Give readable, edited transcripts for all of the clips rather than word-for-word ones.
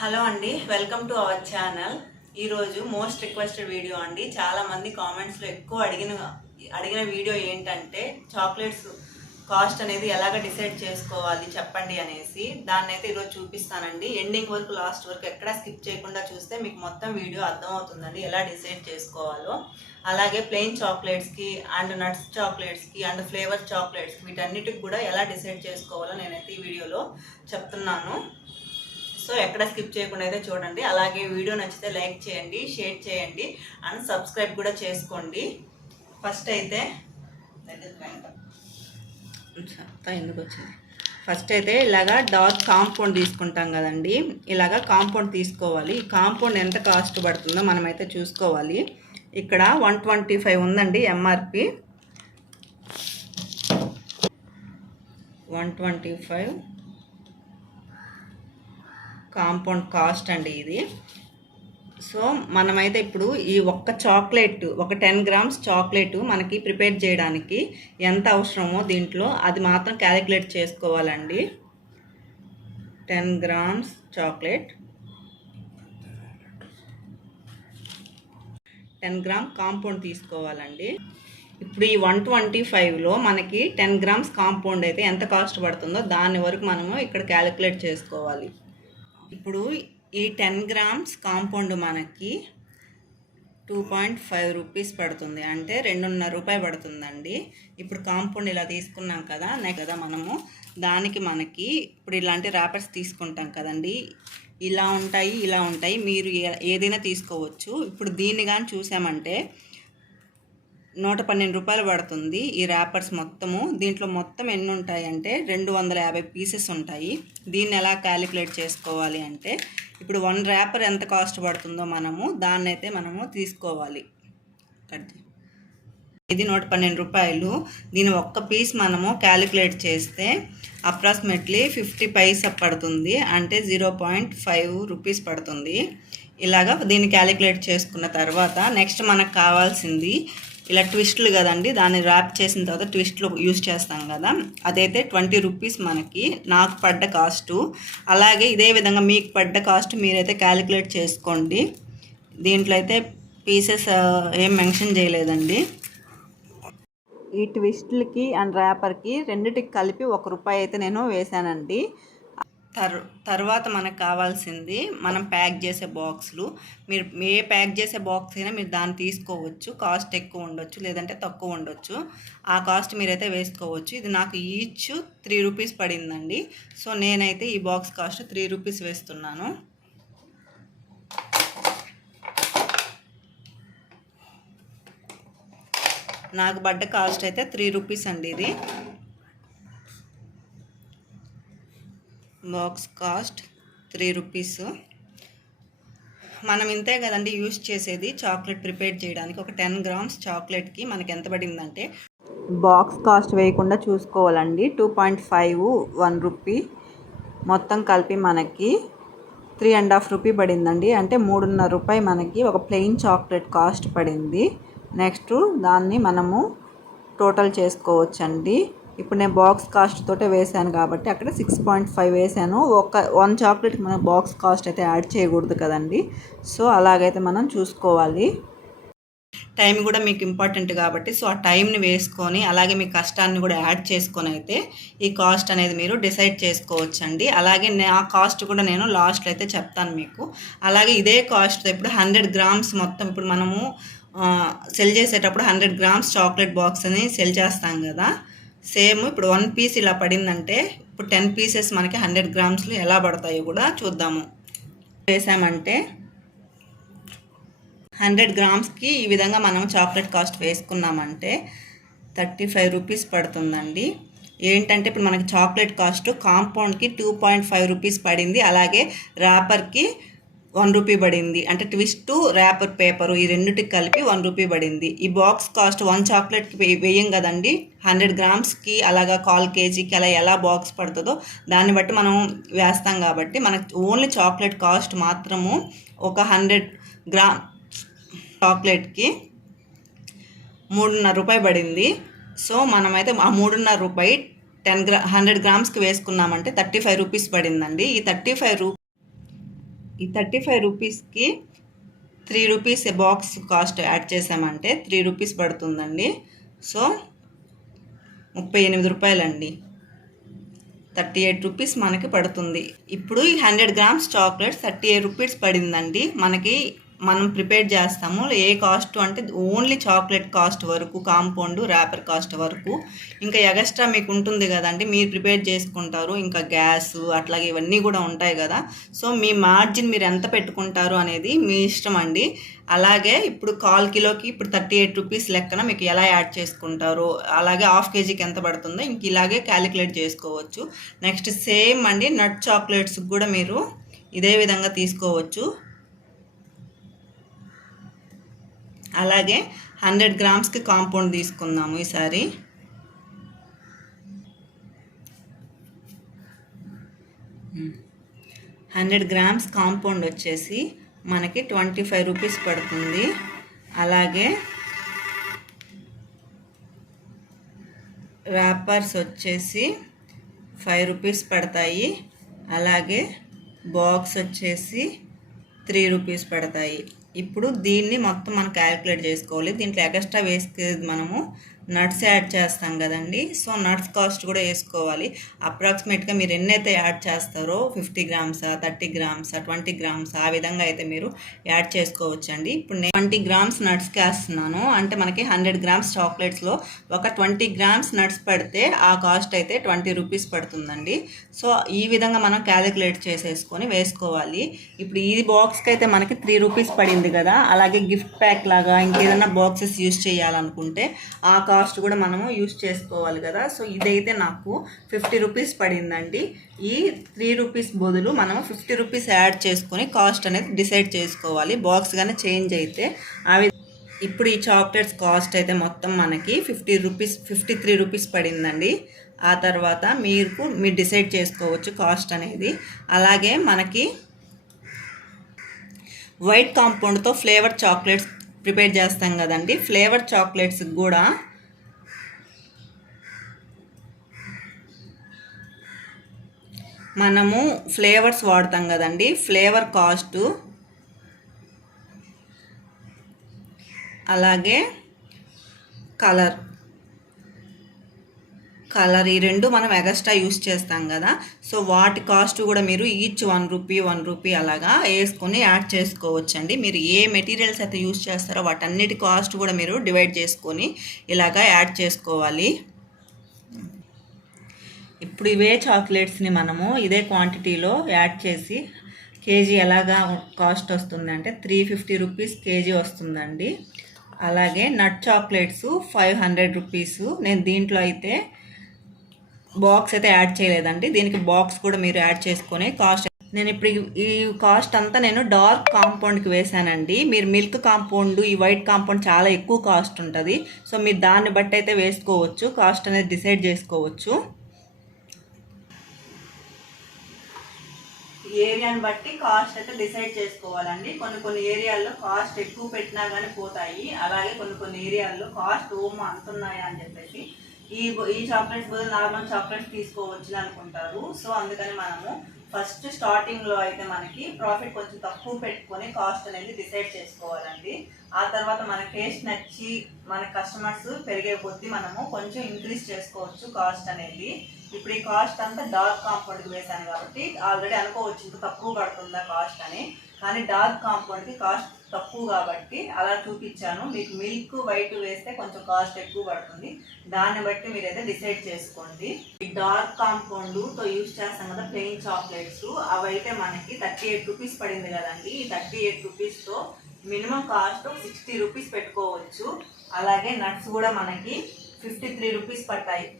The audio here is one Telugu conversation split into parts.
హలో అండి, వెల్కమ్ టు అవర్ ఛానల్. ఈరోజు మోస్ట్ రిక్వెస్టెడ్ వీడియో అండి. చాలామంది కామెంట్స్లో ఎక్కువ అడిగిన వీడియో ఏంటంటే చాక్లెట్స్ కాస్ట్ అనేది ఎలాగ డిసైడ్ చేసుకోవాలి చెప్పండి అనేసి. దాన్ని అయితే ఈరోజు చూపిస్తానండి. ఎండింగ్ వరకు లాస్ట్ వరకు ఎక్కడ స్కిప్ చేయకుండా చూస్తే మీకు మొత్తం వీడియో అర్థమవుతుందండి ఎలా డిసైడ్ చేసుకోవాలో. అలాగే ప్లెయిన్ చాక్లెట్స్కి అండ్ నట్స్ చాక్లెట్స్కి అండ్ ఫ్లేవర్ చాక్లెట్స్కి వీటన్నిటికి కూడా ఎలా డిసైడ్ చేసుకోవాలో నేనైతే ఈ వీడియోలో చెప్తున్నాను. సో ఎక్కడ స్కిప్ చేయకుండా అయితే చూడండి. అలాగే వీడియో నచ్చితే లైక్ చేయండి, షేర్ చేయండి అండ్ సబ్స్క్రైబ్ కూడా చేసుకోండి. ఫస్ట్ అయితే ఇలాగా డార్క్ కాంపౌండ్ తీసుకుంటాం కదండి. ఇలాగా కాంపౌండ్ తీసుకోవాలి. ఈ కాంపౌండ్ ఎంత కాస్ట్ పడుతుందో మనమైతే చూసుకోవాలి. ఇక్కడ 125 ఉందండి ఎంఆర్పి. 125 కాంపౌండ్ కాస్ట్ అండి ఇది. సో మనమైతే ఇప్పుడు ఈ ఒక్క చాక్లెట్, ఒక 10 గ్రామ్స్ చాక్లెట్ మనకి ప్రిపేర్ చేయడానికి ఎంత అవసరమో దీంట్లో అది మాత్రం క్యాలిక్యులేట్ చేసుకోవాలండి. 10 గ్రామ్స్ చాక్లెట్, 10 గ్రామ్ కాంపౌండ్ తీసుకోవాలండి. ఇప్పుడు ఈ 125లో మనకి 10 గ్రామ్స్ కాంపౌండ్ అయితే ఎంత కాస్ట్ పడుతుందో దాని వరకు మనము ఇక్కడ క్యాలిక్యులేట్ చేసుకోవాలి. ఇప్పుడు ఈ 10 గ్రామ్స్ కాంపౌండ్ మనకి 2.5 రూపీస్ పడుతుంది, అంటే 2.5 రూపాయలు పడుతుందండి. ఇప్పుడు కాంపౌండ్ ఇలా తీసుకున్నాం కదా మనము దానికి మనకి ఇప్పుడు ఇలాంటి ర్యాపర్స్ తీసుకుంటాం కదండి. ఇలా ఉంటాయి, మీరు ఏదైనా తీసుకోవచ్చు. ఇప్పుడు దీన్ని కానీ చూసామంటే 112 రూపాయలు పడుతుంది ఈ ర్యాపర్స్ మొత్తము. దీంట్లో మొత్తం ఎన్ని ఉంటాయంటే 250 పీసెస్ ఉంటాయి. దీన్ని ఎలా క్యాలిక్యులేట్ చేసుకోవాలి అంటే ఇప్పుడు 1 ర్యాపర్ ఎంత కాస్ట్ పడుతుందో దాన్ని అయితే మనము తీసుకోవాలి. ఇది 112 రూపాయలు. దీని ఒక్క పీస్ మనము క్యాలిక్యులేట్ చేస్తే అప్రాక్సిమేట్లీ 50 పైసా పడుతుంది, అంటే 0.5 రూపీస్ పడుతుంది. ఇలాగా దీన్ని క్యాలిక్యులేట్ చేసుకున్న తర్వాత నెక్స్ట్ మనకు కావాల్సింది ఇలా ట్విస్ట్లు కదండి. దాన్ని ర్యాప్ చేసిన తర్వాత ట్విస్ట్లు యూజ్ చేస్తాం కదా, అదైతే 20 రూపీస్ మనకి నాకు పడ్డ కాస్టు. అలాగే ఇదే విధంగా మీకు పడ్డ కాస్ట్ మీరైతే క్యాలిక్యులేట్ చేసుకోండి. దీంట్లో అయితే పీసెస్ ఏం మెన్షన్ చేయలేదండి. ఈ ట్విస్ట్లకి అండ్ ర్యాపర్కి రెండిటికి కలిపి 1 రూపాయి అయితే నేను వేసానండి. తర్వాత మనకు కావాల్సింది మనం ప్యాక్ చేసే బాక్సులు. మీరు ఏ ప్యాక్ చేసే బాక్స్ అయినా మీరు దాన్ని తీసుకోవచ్చు. కాస్ట్ ఎక్కువ ఉండొచ్చు, లేదంటే తక్కువ ఉండొచ్చు. ఆ కాస్ట్ మీరైతే వేసుకోవచ్చు. ఇది నాకు ఈచ్ 3 రూపీస్ పడిందండి. సో నేనైతే ఈ బాక్స్ కాస్ట్ 3 రూపీస్ వేస్తున్నాను. నాకు పడ్డ కాస్ట్ అయితే 3 రూపీస్ అండి. ఇది బాక్స్ కాస్ట్ 3 రూపీస్. మనం ఇంతే కదండి యూజ్ చేసేది చాక్లెట్ ప్రిపేర్ చేయడానికి. ఒక 10 గ్రామ్స్ చాక్లెట్కి మనకి ఎంత పడిందంటే బాక్స్ కాస్ట్ వేయకుండా చూసుకోవాలండి. 2.5 1 రూపీ మొత్తం కలిపి మనకి 3.5 రూపీ పడిందండి. అంటే 3.5 రూపాయి మనకి ఒక ప్లెయిన్ చాక్లెట్ కాస్ట్ పడింది. నెక్స్ట్ దాన్ని మనము టోటల్ చేసుకోవచ్చండి. ఇప్పుడు నేను బాక్స్ కాస్ట్ తోటే వేసాను కాబట్టి అక్కడ 6.5 వేసాను. 1 చాక్లెట్కి మనం బాక్స్ కాస్ట్ అయితే యాడ్ చేయకూడదు కదండి. సో అలాగైతే మనం చూసుకోవాలి. టైం కూడా మీకు ఇంపార్టెంట్ కాబట్టి సో ఆ టైంని వేసుకొని అలాగే మీ కష్టాన్ని కూడా యాడ్ చేసుకొని అయితే ఈ కాస్ట్ అనేది మీరు డిసైడ్ చేసుకోవచ్చండి. అలాగే ఆ కాస్ట్ కూడా నేను లాస్ట్లో అయితే చెప్తాను మీకు. అలాగే ఇదే కాస్ట్ ఇప్పుడు 100 గ్రామ్స్ మొత్తం ఇప్పుడు మనము సెల్ చేసేటప్పుడు 100 గ్రామ్స్ చాక్లెట్ బాక్స్ అని సెల్ చేస్తాం కదా, సేమ్ ఇప్పుడు 1 పీస్ ఇలా పడిందంటే ఇప్పుడు 10 పీసెస్ మనకి 100 గ్రామ్స్లో ఎలా పడతాయో కూడా చూద్దాము. వేసామంటే 100 గ్రామ్స్కి ఈ విధంగా మనం చాక్లెట్ కాస్ట్ వేసుకున్నామంటే 35 రూపీస్ పడుతుందండి. ఏంటంటే ఇప్పుడు మనకి చాక్లెట్ కాస్ట్ కాంపౌండ్కి 2.5 రూపీస్ పడింది. అలాగే ర్యాపర్కి 1 రూపీ పడింది. అంటే ట్విస్ట్ ర్యాపర్ పేపరు ఈ రెండింటికి కలిపి 1 రూపీ పడింది. ఈ బాక్స్ కాస్ట్ 1 చాక్లెట్కి వేయం కదండి. 100 గ్రామ్స్కి అలాగా 1/4 కేజీకి అలా ఎలా బాక్స్ పడుతుందో దాన్ని బట్టి మనం వేస్తాం కాబట్టి మనకు ఓన్లీ చాక్లెట్ కాస్ట్ మాత్రము ఒక 100 గ్రామ్ చాక్లెట్కి 3.5 రూపాయి పడింది. సో మనమైతే ఆ 3.5 రూపాయి 100 గ్రామ్స్కి వేసుకున్నామంటే 35 రూపీస్ పడిందండి. ఈ 35 ఈ 35 రూపీస్కి 3 రూపీస్ బాక్స్ కాస్ట్ యాడ్ చేసామంటే 3 రూపీస్ పడుతుందండి. సో 38 రూపాయలండి, 38 రూపీస్ మనకి పడుతుంది. ఇప్పుడు ఈ 100 గ్రామ్స్ చాక్లెట్స్ 38 రూపీస్ పడిందండి. మనం ప్రిపేర్ చేస్తాము ఏ కాస్ట్ అంటే ఓన్లీ చాక్లెట్ కాస్ట్ వరకు, కాంపౌండ్ ర్యాపర్ కాస్ట్ వరకు. ఇంకా ఎక్స్ట్రా మీకు ఉంటుంది కదండి, మీరు ప్రిపేర్ చేసుకుంటారు, ఇంకా గ్యాస్ అట్లాగే ఇవన్నీ కూడా ఉంటాయి కదా. సో మీ మార్జిన్ మీరు ఎంత పెట్టుకుంటారు అనేది మీ ఇష్టం అండి. అలాగే ఇప్పుడు 1/4 కిలోకి ఇప్పుడు 38 రూపీస్ లెక్కన మీకు ఎలా యాడ్ చేసుకుంటారో, అలాగే హాఫ్ కేజీకి ఎంత పడుతుందో ఇంక ఇలాగే క్యాలిక్యులేట్ చేసుకోవచ్చు. నెక్స్ట్ సేమ్ అండి నట్ చాక్లెట్స్ కూడా మీరు ఇదే విధంగా తీసుకోవచ్చు. అలాగే 100 గ్రామ్స్కి కాంపౌండ్ తీసుకుందాము ఈసారి. హండ్రెడ్ గ్రామ్స్ కాంపౌండ్ వచ్చేసి మనకి 25 రూపీస్ పడుతుంది. అలాగే ర్యాపర్స్ వచ్చేసి 5 రూపీస్ పడతాయి. అలాగే బాక్స్ వచ్చేసి 3 రూపీస్ పడతాయి. ఇప్పుడు దీన్ని మొత్తం మనం క్యాలిక్యులేట్ చేసుకోవాలి. దీంట్లో ఎక్స్ట్రా వేసుకేది మనము నట్స్ యాడ్ చేస్తాం కదండి. సో నట్స్ కాస్ట్ కూడా వేసుకోవాలి. అప్రాక్సిమేట్గా మీరు ఎన్నైతే యాడ్ చేస్తారో 50 గ్రామ్సా, 30 గ్రామ్సా, 20 గ్రామ్స్ ఆ విధంగా అయితే మీరు యాడ్ చేసుకోవచ్చండి. ఇప్పుడు నేను 20 గ్రామ్స్ నట్స్కి వేస్తున్నాను. అంటే మనకి 100 గ్రామ్స్ చాక్లెట్స్లో ఒక 20 గ్రామ్స్ నట్స్ పడితే ఆ కాస్ట్ అయితే 20 రూపీస్ పడుతుందండి. సో ఈ విధంగా మనం క్యాలిక్యులేట్ చేసేసుకొని వేసుకోవాలి. ఇప్పుడు ఈ బాక్స్కి అయితే మనకి 3 రూపీస్ పడింది కదా. అలాగే గిఫ్ట్ ప్యాక్ లాగా ఇంకేదైనా బాక్సెస్ యూజ్ చేయాలనుకుంటే ఆ కాస్ట్ కూడా మనము యూజ్ చేసుకోవాలి కదా. సో ఇదైతే నాకు 50 రూపీస్ పడిందండి. ఈ 3 రూపీస్ బదులు మనం 50 రూపీస్ యాడ్ చేసుకొని కాస్ట్ అనేది డిసైడ్ చేసుకోవాలి. బాక్స్ కానీ చేంజ్ అయితే ఇప్పుడు ఈ చాక్లెట్స్ కాస్ట్ అయితే మొత్తం మనకి 53 రూపీస్ పడిందండి. ఆ తర్వాత మీరు డిసైడ్ చేసుకోవచ్చు కాస్ట్ అనేది. అలాగే మనకి వైట్ కాంపౌండ్తో ఫ్లేవర్ చాక్లెట్స్ ప్రిపేర్ చేస్తాం కదండి. ఫ్లేవర్ చాక్లెట్స్ కూడా మనము ఫ్లేవర్స్ వాడతాం కదండి. ఫ్లేవర్ కాస్టు అలాగే కలర్ ఈ రెండు మనం ఎక్స్ట్రా యూస్ చేస్తాం కదా. సో వాటి కాస్ట్ కూడా మీరు ఈచ్ 1 రూపీ అలాగా వేసుకొని యాడ్ చేసుకోవచ్చండి. మీరు ఏ మెటీరియల్స్ అయితే యూస్ చేస్తారో వాటన్నిటి కాస్ట్ కూడా మీరు డివైడ్ చేసుకొని ఇలాగా యాడ్ చేసుకోవాలి. ఇప్పుడు ఇవే చాక్లెట్స్ని మనము ఇదే క్వాంటిటీలో యాడ్ చేసి కేజీ ఎలాగా కాస్ట్ వస్తుంది అంటే 350 రూపీస్ కేజీ వస్తుందండి. అలాగే నట్ చాక్లెట్స్ 500 రూపీస్. నేను దీంట్లో అయితే బాక్స్ అయితే యాడ్ చేయలేదండి. దీనికి బాక్స్ కూడా మీరు యాడ్ చేసుకొని కాస్ట్ నేను ఇప్పుడు ఈ కాస్ట్ అంతా నేను డార్క్ కాంపౌండ్కి వేసానండి. మీరు మిల్క్ కాంపౌండ్, ఈ వైట్ కాంపౌండ్ చాలా ఎక్కువ కాస్ట్ ఉంటుంది. సో మీరు దాన్ని బట్టి అయితే వేసుకోవచ్చు, కాస్ట్ అనేది డిసైడ్ చేసుకోవచ్చు. ఏరియాని బట్టి కాస్ట్ అయితే డిసైడ్ చేసుకోవాలండి. కొన్ని ఏరియాల్లో కాస్ట్ ఎక్కువ పెట్టినా కానీ పోతాయి. అలాగే కొన్ని ఏరియాల్లో కాస్ట్ అంతున్నాయా అని చెప్పేసి ఈ చాక్లెట్స్ బదులు నార్మల్ చాక్లెట్స్ తీసుకోవచ్చు అనుకుంటారు. సో అందుకని మనము ఫస్ట్ స్టార్టింగ్లో అయితే మనకి ప్రాఫిట్ కొంచెం తక్కువ పెట్టుకొని కాస్ట్ అనేది డిసైడ్ చేసుకోవాలండి. ఆ తర్వాత మన టేస్ట్ నచ్చి మన కస్టమర్స్ పెరిగే కొద్దీ మనము కొంచెం ఇంక్రీజ్ చేసుకోవచ్చు కాస్ట్ అనేది. ఇప్పుడు ఈ కాస్ట్ అంతా డార్క్ కాంపౌండ్కి వేసాను కాబట్టి ఆల్రెడీ అనుకోవచ్చు ఇంకా తక్కువ పడుతుందా కాస్ట్ అని. కానీ డార్క్ కాంపౌండ్కి కాస్ట్ తక్కువ కాబట్టి అలా చూపించాను. మీకు మిల్క్ వైట్ వేస్తే కొంచెం కాస్ట్ ఎక్కువ పడుతుంది. దాన్ని బట్టి మీరైతే డిసైడ్ చేసుకోండి. ఈ డార్క్ కాంపౌండ్తో యూజ్ చేస్తాం కదా ప్లెయిన్ చాక్లెట్స్, అవైతే మనకి 38 రూపీస్ పడింది కదండి. ఈ 38 రూపీస్తో మినిమం కాస్ట్ 60 రూపీస్ పెట్టుకోవచ్చు. అలాగే నట్స్ కూడా మనకి 53 రూపీస్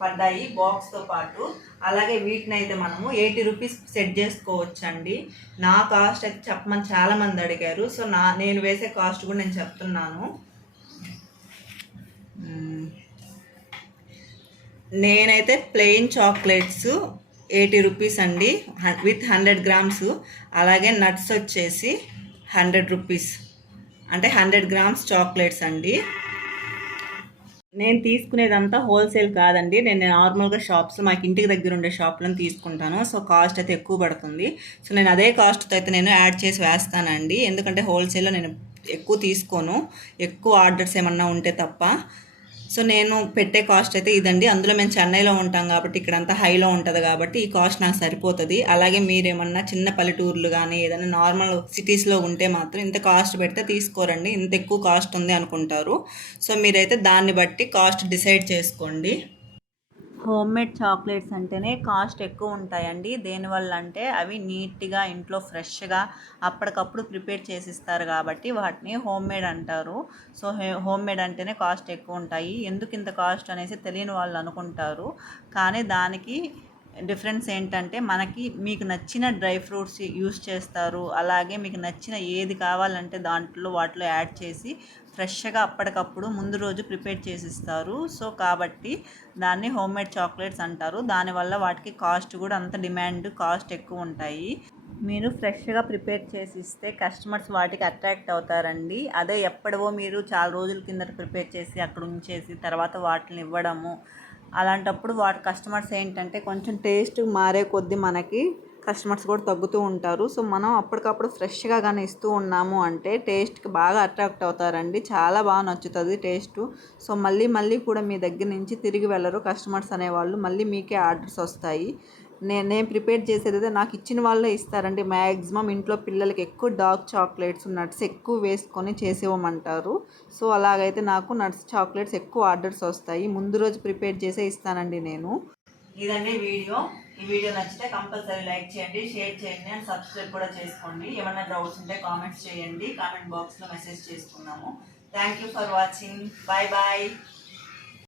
పడ్డాయి బాక్స్తో పాటు. అలాగే వీటిని అయితే మనము 80 రూపీస్ సెట్ చేసుకోవచ్చు అండి. నా కాస్ట్ అయితే చెప్పమని చాలామంది అడిగారు. సో నేను వేసే కాస్ట్ కూడా నేను చెప్తున్నాను. నేనైతే ప్లెయిన్ చాక్లెట్స్ 80 రూపీస్ అండి విత్ 100 గ్రామ్స్. అలాగే నట్స్ వచ్చేసి 100 రూపీస్, అంటే 100 గ్రామ్స్ చాక్లెట్స్ అండి. నేను తీసుకునేదంతా హోల్సేల్ కాదండి. నేను నార్మల్గా షాప్స్ మాకు ఇంటికి దగ్గర ఉండే షాప్లను తీసుకుంటాను. సో కాస్ట్ అయితే ఎక్కువ పడుతుంది. సో నేను అదే కాస్ట్తో అయితే నేను యాడ్ చేసి వేస్తానండి. ఎందుకంటే హోల్సేల్లో నేను ఎక్కువ తీసుకోను, ఎక్కువ ఆర్డర్స్ ఏమన్నా ఉంటే తప్ప. సో నేను పెట్టే కాస్ట్ అయితే ఇదండి. అందులో మేము చెన్నైలో ఉంటాం కాబట్టి ఇక్కడంతా హైలో ఉంటుంది కాబట్టి ఈ కాస్ట్ నాకు సరిపోతుంది. అలాగే మీరేమన్నా చిన్న పల్లెటూర్లు కానీ ఏదైనా నార్మల్ సిటీస్లో ఉంటే మాత్రం ఇంత కాస్ట్ పెడితే తీసుకోరండి. ఇంత ఎక్కువ కాస్ట్ ఉంది అనుకుంటారు. సో మీరైతే దాన్ని బట్టి కాస్ట్ డిసైడ్ చేసుకోండి. హోమ్ మేడ్ చాక్లెట్స్ అంటేనే కాస్ట్ ఎక్కువ ఉంటాయండి. దేనివల్ల అంటే అవి నీట్గా ఇంట్లో ఫ్రెష్గా అప్పటికప్పుడు ప్రిపేర్ చేసిస్తారు కాబట్టి వాటిని హోమ్ మేడ్ అంటారు. సో హోమ్ మేడ్ అంటేనే కాస్ట్ ఎక్కువ ఉంటాయి. ఎందుకు ఇంత కాస్ట్ అనేసి తెలియని వాళ్ళు అనుకుంటారు. కానీ దానికి డిఫరెన్స్ ఏంటంటే మనకి మీకు నచ్చిన డ్రై ఫ్రూట్స్ యూస్ చేస్తారు. అలాగే మీకు నచ్చిన ఏది కావాలంటే వాటిలో యాడ్ చేసి ఫ్రెష్గా అప్పటికప్పుడు ముందు రోజు ప్రిపేర్ చేసిస్తారు. సో కాబట్టి దాన్ని హోమ్ మేడ్ చాక్లెట్స్ అంటారు. దానివల్ల వాటికి కాస్ట్ కూడా అంత కాస్ట్ ఎక్కువ ఉంటాయి. మీరు ఫ్రెష్గా ప్రిపేర్ చేసి ఇస్తే కస్టమర్స్ వాటికి అట్రాక్ట్ అవుతారండి. అదే ఎప్పటివో మీరు చాలా రోజుల కిందట ప్రిపేర్ చేసి అక్కడ ఉంచేసి తర్వాత వాటిని ఇవ్వడము, అలాంటప్పుడు వాటి కస్టమర్స్ ఏంటంటే కొంచెం టేస్ట్ మారే కొద్దీ మనకి కస్టమర్స్ కూడా తగ్గుతూ ఉంటారు. సో మనం అప్పటికప్పుడు ఫ్రెష్గా కానీ ఇస్తూ ఉన్నాము అంటే టేస్ట్కి బాగా అట్రాక్ట్ అవుతారండి. చాలా బాగా నచ్చుతుంది టేస్టు. సో మళ్ళీ మళ్ళీ కూడా మీ దగ్గర నుంచి తిరిగి వెళ్ళరు కస్టమర్స్ అనేవాళ్ళు, మళ్ళీ మీకే ఆర్డర్స్ వస్తాయి. నేను ప్రిపేర్ చేసేది నాకు ఇచ్చిన వాళ్ళే ఇస్తారండి. మ్యాక్సిమం ఇంట్లో పిల్లలకి ఎక్కువ డార్క్ చాక్లెట్స్, నట్స్ ఎక్కువ వేసుకొని చేసేవమంటారు. సో అలాగైతే నాకు నట్స్ చాక్లెట్స్ ఎక్కువ ఆర్డర్స్ వస్తాయి. ముందు రోజు ప్రిపేర్ చేసే ఇస్తానండి నేను. ఇదండి వీడియో. ఈ వీడియో నచ్చితే కంపల్సరీ లైక్ చేయండి, షేర్ చేయండి అండ్ సబ్స్క్రైబ్ కూడా చేసుకోండి. ఏమైనా డౌట్స్ ఉంటే కామెంట్స్ చేయండి. కామెంట్ బాక్స్లో మెసేజ్ చేసుకున్నాము. Thank you for watching. Bye bye.